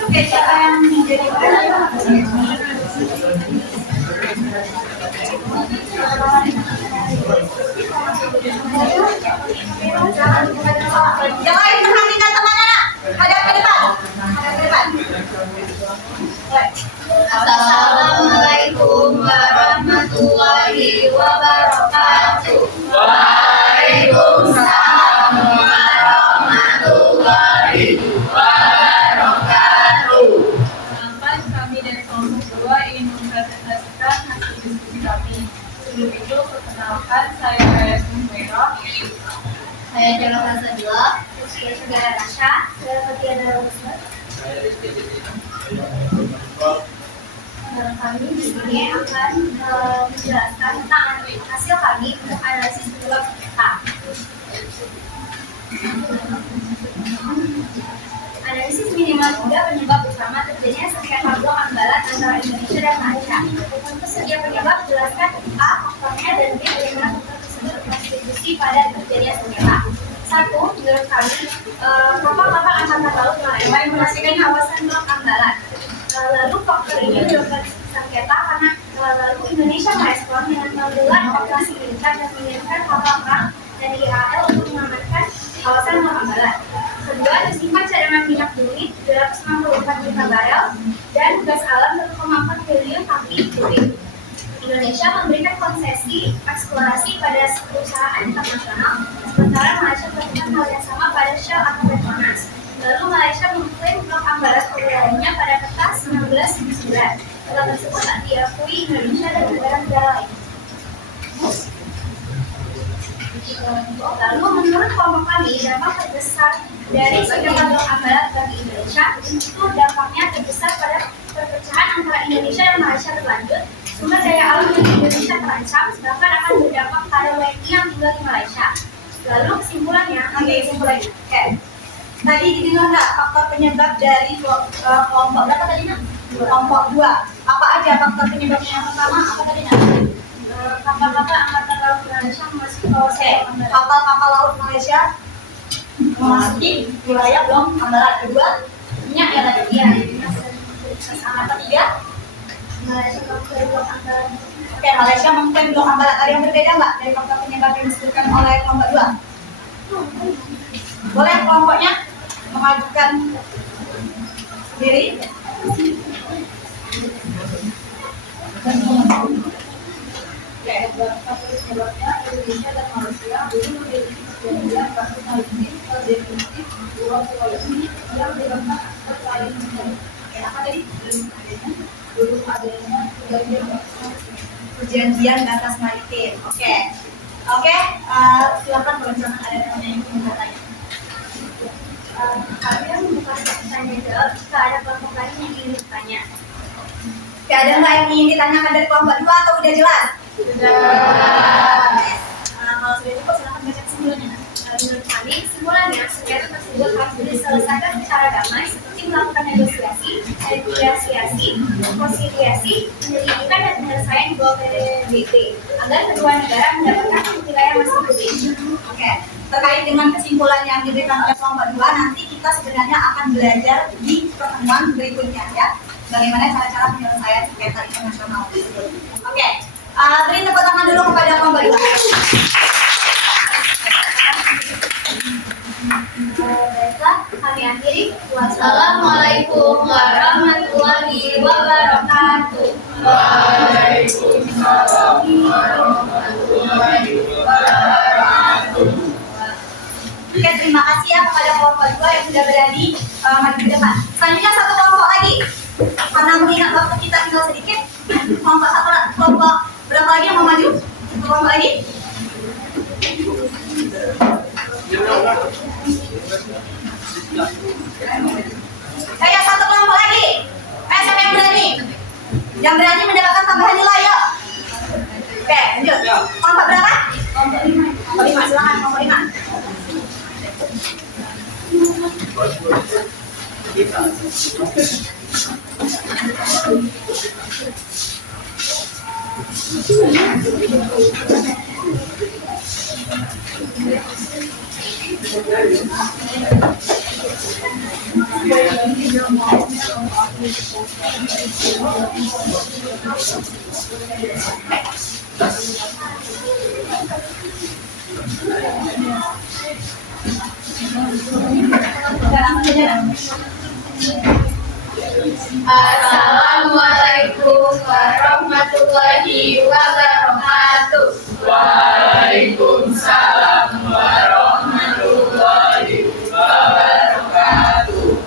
Oke, siapa yang menjadi yang lain perhatikan teman-teman. Hadap ke depan. Assalamualaikum warahmatullahi wabarakatuh. Waalaikumsalam warahmatullahi wabarakatuh. Perkenalkan, kami dari kelompok 2 ingin mempresentasikan hasil diskusi kami. Sebelum itu, perkenalkan saya Ayas Muhairah. Saya Jalal Sadila. Saya Saudara Rasha. Saya Fatia Darusman. Kami di sini akan menjelaskan tentang hasil kami untuk analisis penyebab sengketa. Analisis minimal 3 penyebab utama terjadinya sengketa blok ambalat antara Indonesia dan Malaysia. Untuk setiap penyebab jelaskan A faktornya dan B bagaimana faktor tersebut berkontribusi pada terjadinya sengketa. 1. Menurut kami, kapal-kapal angkatan laut Malaysia menghasilkan kawasan blok ambalat. Lalu faktor ini menyebabkan sengketa karena lalu Indonesia merespon dengan menggelar operasi militer dan mengirimkan kapal perang dari Israel untuk mengamankan kawasan blok ambalat. Kedua, tersimpan cadangan minyak bumi 264 juta barel dan gas alam 1,4 triliun tapi kubik. Indonesia memberikan konsesi eksplorasi pada perusahaan internasional, sementara Malaysia melakukan hal yang sama pada Shell atau Petronas. Lalu Malaysia mengklaim blok ambalat wilayahnya pada kertas 1999. Data tersebut tak diakui Indonesia dan negara-negara lain. Lalu menurut kelompok kami, dampak terbesar dari sengketa blok ambalat bagi Indonesia itu dampaknya terbesar pada perpecahan antara Indonesia dan Malaysia berlanjut. Sumber daya alam di Indonesia terancam, sedangkan akan berdampak pada WNI yang tinggal di Malaysia. Lalu kesimpulannya, tadi didengar nggak faktor penyebab dari kelompok berapa tadi nak? Kelompok 2. Apa aja faktor penyebabnya? Yang pertama apa tadi nak? Kapal-kapal angkatan laut Malaysia memasuki kawasan kapal-kapal laut Malaysia memasuki wilayah blok ambalat. Kedua, minyak ya tadi ya. Apa tiga? Malaysia mengklaim blok ambalat. Oke, Malaysia mengklaim blok ambalat. Ada yang berbeda nggak dari faktor penyebab yang disebutkan oleh kelompok 2? Boleh kelompoknya mengajukan diri? Oke. Sebabnya Indonesia dan Malaysia belum memiliki perjanjian kasus ini definitif dua koalisi yang dilakukan bersaing. Apa tadi? Belum adanya perjanjian Perjanjian batas maritim. Oke. Oke, silakan kalau misalkan ada teman yang ingin bertanya. Kalian bukan tanya jawab, jika ada kelompok lain yang ingin bertanya. Oke, ada nggak yang ingin ditanyakan dari kelompok 2 atau udah jelas? Kalau sudah cukup, silakan baca kesimpulannya. Menurut kami, kesimpulannya sengketa tersebut harus diselesaikan secara damai seperti melakukan negosiasi, rekonsiliasi, konsiliasi, penyelidikan dan penyelesaian di bawah PBB agar kedua negara mendapatkan wilayah masing-masing. Oke, terkait dengan kesimpulan yang diberikan oleh kelompok 2, nanti kita sebenarnya akan belajar di pertemuan berikutnya ya, bagaimana cara-cara penyelesaian sengketa internasional tersebut. Oke, beri tepuk tangan dulu kepada kelompok 2. Baiklah, kami akhiri. Wassalamualaikum warahmatullahi wabarakatuh. Waalaikumsalam warahmatullahi wabarakatuh. Oke, terima kasih ya kepada kelompok 2 yang sudah berani maju ke depan. Selanjutnya satu kelompok lagi. Karena mengingat waktu kita tinggal sedikit, kelompok berapa lagi yang mau maju? Satu kelompok lagi. Ayo satu kelompok lagi. Siapa yang berani? Yang berani mendapatkan tambahan nilai ya. Oke, lanjut. Kelompok berapa? Kelompok 5. Kelompok 5, silakan kelompok 5. Assalamualaikum warahmatullahi wabarakatuh. Waalaikumsalam warahmatullahi wabarakatuh.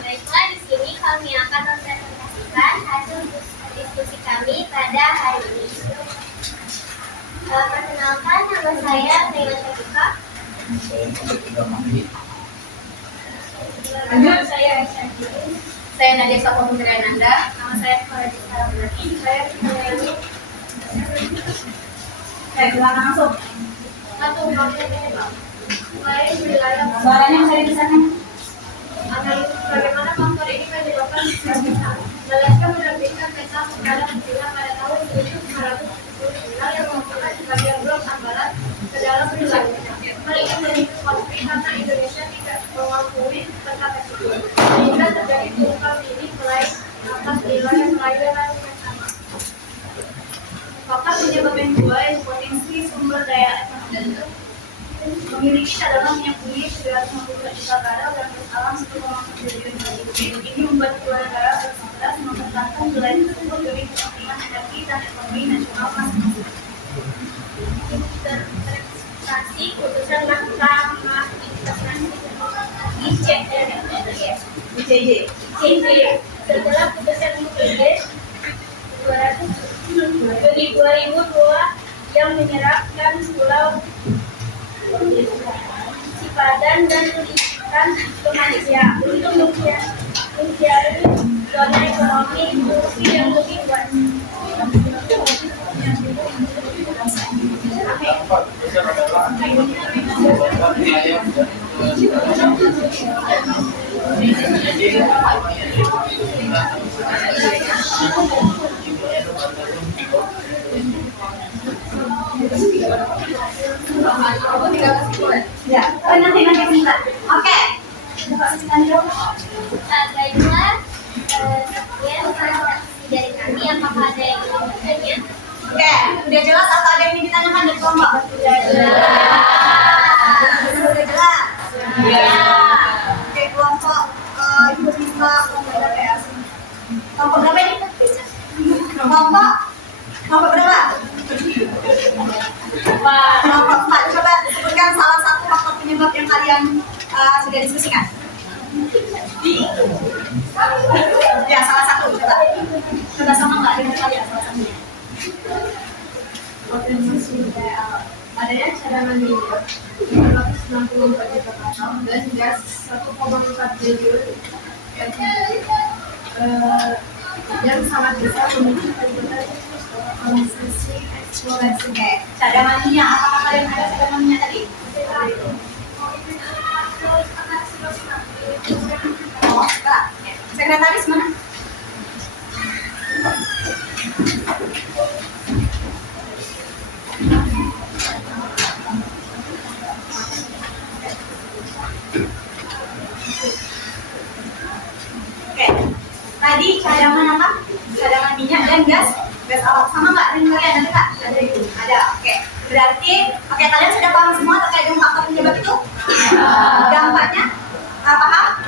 Baiklah, di sini kami akan mempresentasikan hasil diskusi kami pada hari ini. Perkenalkan, nama saya Naila Syafika. Lanjut. Saya Nadia Sapa Putri Ananda. Nama saya Faradi Sarabani. Saya melayani. Silakan langsung. Satu proses mulai wilayah Suaranya bisa dibesarkan. analisis bagaimana faktor ini menyebabkan disabilitas. Malaysia menerbitkan peta kepada China pada tahun 1979 yang memasukkan sebagian blok Ambalat ke dalam wilayahnya. Hal ini menjadi konflik karena Indonesia tidak mengakui peta tersebut, sehingga terjadi tumpang tindih mulai atas wilayah Melayu dan sama. Faktor penyebab yang kedua yaitu potensi sumber daya ekonomi. Memiliki cadangan yang tinggi 950 juta barel dan gas alam 1,4 triliun kubik. Ini membuat kedua negara bersangkutan mempertahankan wilayah tersebut demi kepentingan energi dan ekonomi nasional masing-masing. Interpretasi putusan Mahkamah Internasional ICJ. setelah putusan ICJ 2002 yang menyerahkan Pulau Sipadan dan Lukisan ke Malaysia untuk mencari zona ekonomi inklusif yang lebih luas. Ya, nanti singkat. Oke. Baiklah, sekian presentasi dari kami. Apakah ada yang ingin bertanya? Oke, udah jelas atau ada yang ingin ditanyakan dari kelompok? Sudah Sudah jelas. Ya. Oke, kelompok Ibu bisa kelompok berapa ya? Kelompok berapa ini? Kelompok Kelompok berapa? Kelompok 4. Coba sebutkan salah satu faktor penyebab yang kalian sudah diskusikan. Ya, salah satu. Coba sama nggak dengan kalian salah satunya? Adanya cadangan minyak 264 juta ton dan gas 1,4 triliun yang sangat besar memicu kebutuhan konsumsi eksplorasi. Oke, cadangan minyak. Apakah kalian ada cadangan minyak tadi? Oh, enggak. Sekretaris mana? Oke, tadi cadangan apa? Cadangan minyak dan gas alam sama nggak dengan kalian? Ada nggak? Ada. Oke, berarti kalian sudah paham semua terkait dengan faktor penyebab itu? Dampaknya paham?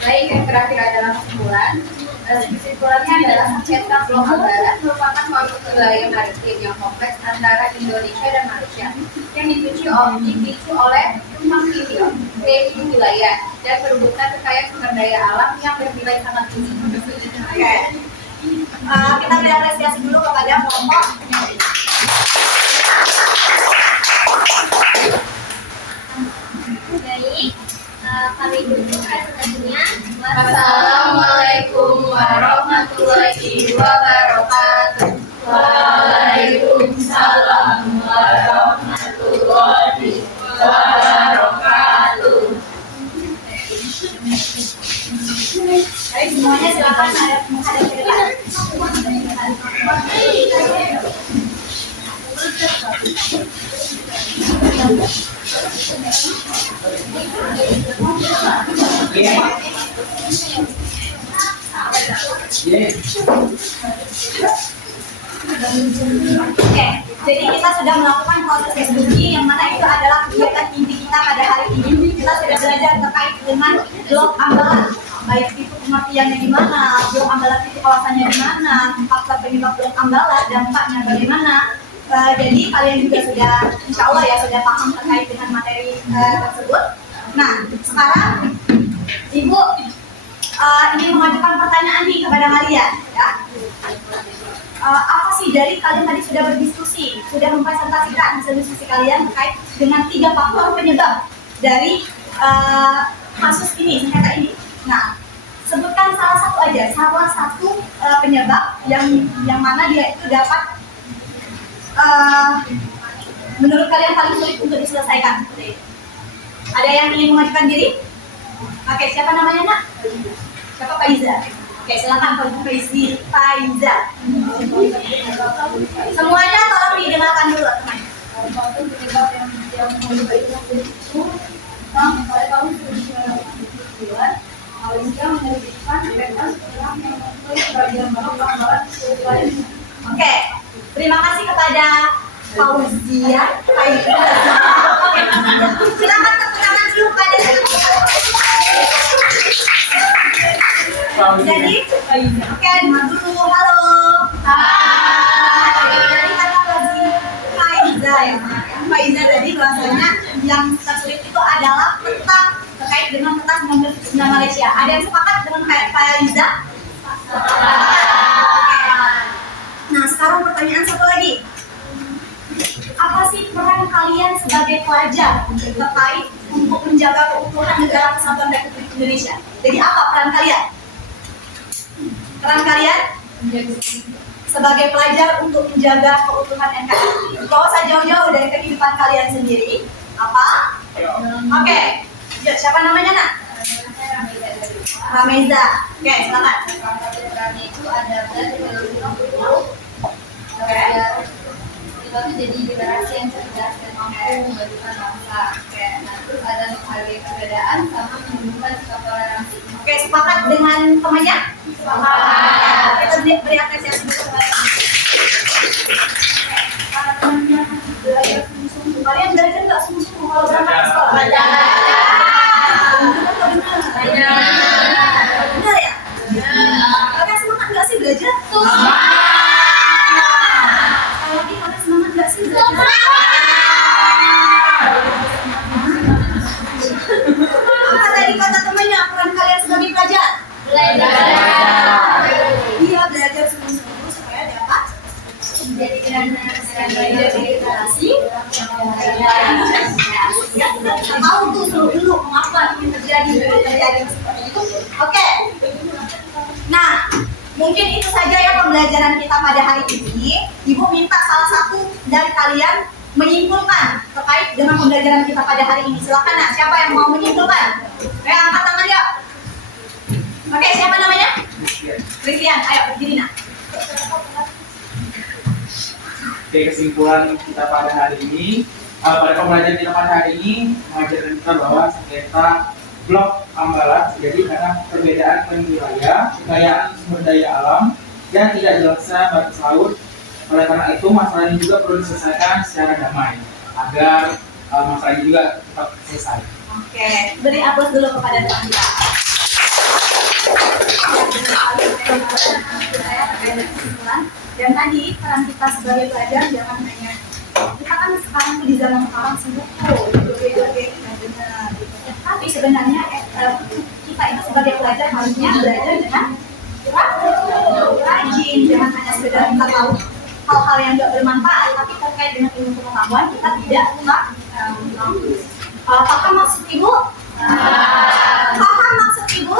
Baik, yang terakhir adalah kesimpulan. Kesimpulannya adalah sengketa Blok Barat merupakan suatu wilayah maritim yang kompleks antara Indonesia dan Malaysia yang dipicu oleh tumpang tindih kreasi wilayah dan perebutan kekayaan sumber daya alam yang bernilai sangat tinggi. Oke. Kita beri apresiasi dulu kepada kelompok. Baik, kami tutup presentasinya. Assalamualaikum warahmatullahi wabarakatuh. Waalaikumsalam warahmatullahi wabarakatuh. Baik, semuanya silakan menghadap ke depan. Oke, jadi kita sudah melakukan proses diskusi yang mana itu adalah kegiatan inti kita pada hari ini. Kita sudah belajar terkait dengan blok ambalan, baik itu pengertiannya di mana, blok ambalan itu kawasannya di mana, faktor penyebab blok ambalan, dampaknya bagaimana. Jadi kalian juga sudah, insya Allah ya, sudah paham terkait dengan materi tersebut. Nah, sekarang Ibu ingin mengajukan pertanyaan nih kepada kalian, ya. Apa sih dari kalian tadi sudah berdiskusi, sudah mempresentasikan hasil diskusi kalian terkait dengan 3 faktor penyebab dari kasus ini, sengketa ini. Nah, sebutkan salah satu aja, salah satu penyebab yang mana dia itu dapat menurut kalian paling sulit untuk diselesaikan. Ada yang ingin mengajukan diri? Oke, siapa namanya, Nak? Siapa? Faiza. Oke, silakan Faiza. Semuanya tolong didengarkan dulu, teman. Suatu penyebab yang menyebabkan itu pada tahun 1999 Malaysia menerbitkan peta sekarang yang mengklaim sebagian barat wilayah. Oke, terima kasih kepada Fauzia. Silakan tepuk tangan dulu pada. Jadi, oke, dulu. Halo. Jadi kata Faiza ya. Faiza tadi bahasanya yang tersulit itu adalah peta terkait dengan peta 1999 Malaysia. Ada yang sepakat dengan Faiza? Nah, sekarang pertanyaan satu lagi. Apa sih peran kalian sebagai pelajar terkait untuk menjaga keutuhan negara kesatuan Republik Indonesia? Jadi apa peran kalian? Peran kalian sebagai pelajar untuk menjaga keutuhan NKRI. Gak usah jauh-jauh dari kehidupan kalian sendiri. Apa? Oke. Yuk, siapa namanya, Nak? Rameza. Oke, silakan. Peran itu ada itu jadi generasi yang cerdas dan mampu memajukan bangsa. Nah, terus ada menghargai perbedaan sama menunjukkan sikap toleransi. Oke, sepakat dengan temannya? Sepakat. Kita beri apresiasi dulu kepada para temannya belajar sungguh-sungguh. Kalian belajar nggak sungguh-sungguh kalau berangkat ke sekolah? Belajar. Benar ya? Kalian semangat nggak sudah bisa tahu tuh dulu mengapa ini terjadi seperti itu. Oke. Nah, mungkin itu saja ya pembelajaran kita pada hari ini. Ibu minta salah satu dari kalian menyimpulkan terkait dengan pembelajaran kita pada hari ini. Silakan nak, siapa yang mau menyimpulkan? Angkat tangan ya. Oke, siapa namanya? Christian. Ayo berdiri nak. Oke, kesimpulan kita pada hari ini, pada pembelajaran kita pada hari ini mengajarkan kita bahwa sengketa blok Ambalat terjadi karena perbedaan wilayah, kekayaan sumber daya alam, dan tidak jelasnya batas laut. Oleh karena itu, masalah ini juga perlu diselesaikan secara damai agar masalah ini juga tetap selesai. Oke, beri aplaus dulu kepada teman kita. Dan tadi peran kita sebagai pelajar jangan hanya kita kan sekarang tuh di zaman sekarang sibuk tuh joget-joget benar gitu. Tapi sebenarnya kita itu sebagai pelajar harusnya belajar dengan rajin, jangan hanya sekedar kita tahu hal-hal yang tidak bermanfaat, tapi terkait dengan ilmu pengetahuan kita tidak paham maksud ibu? Paham maksud ibu?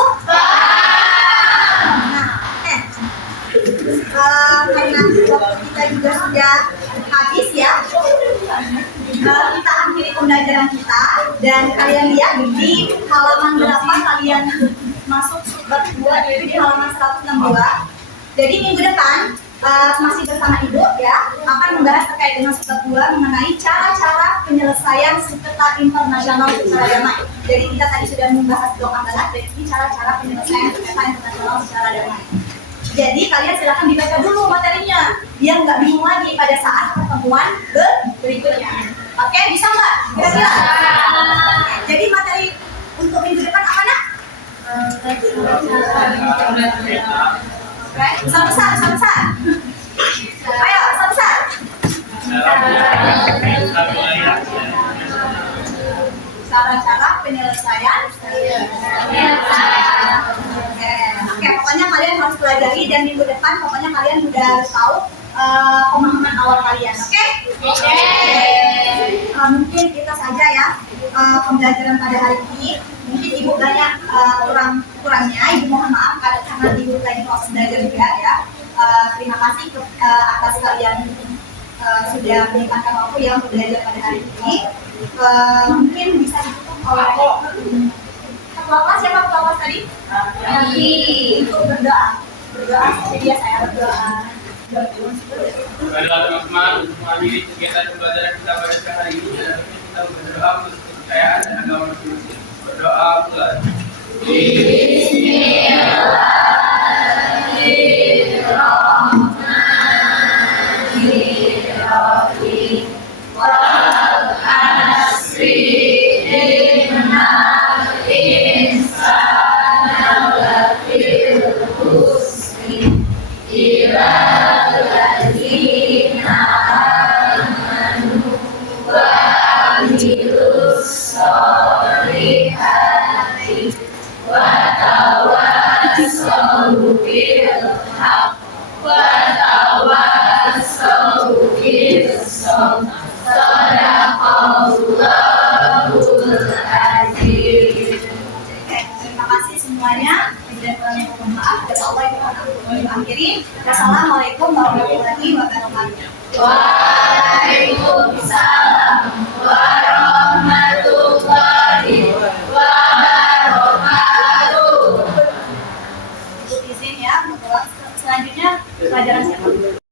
Karena waktu kita juga sudah habis ya, kita akhiri pembelajaran kita dan kalian lihat di halaman berapa kalian masuk bab 2 yaitu di halaman 162. Jadi minggu depan masih bersama ibu ya akan membahas terkait dengan bab 2 mengenai cara-cara penyelesaian sengketa internasional secara damai. Jadi kita tadi sudah membahas blok Ambalat, jadi cara-cara penyelesaian sengketa internasional secara damai. Jadi kalian silakan dibaca dulu materinya biar nggak bingung lagi pada saat pertemuan berikutnya. Oke, bisa nggak? Kira-kira? Jadi materi untuk minggu depan apa nak? Oke, besar. Ayo, besar. Cara-cara penyelesaian. Oke, pokoknya kalian harus pelajari dan minggu depan pokoknya kalian sudah harus tahu pemahaman awal kalian. Oke? Mungkin kita saja ya pembelajaran pada hari ini. Mungkin ibu banyak kurangnya, ibu mohon maaf karena ibu lagi proses belajar juga ya. Terima kasih atas kalian sudah menyempatkan waktu yang belajar pada hari ini. Mungkin bisa ditutup oleh ketua kelas. Siapa ketua kelas tadi? Untuk berdoa seperti biasa ya, berdoa. Baiklah teman-teman, untuk mengakhiri kegiatan pembelajaran kita pada siang hari ini, kita berdoa untuk kepercayaan dan agama masing-masing. Berdoa mulai. Terima kasih semuanya. Dan mohon maaf kepada Allah yang mengakhiri. Wassalamualaikum warahmatullahi wabarakatuh. Waalaikumsalam warahmatullahi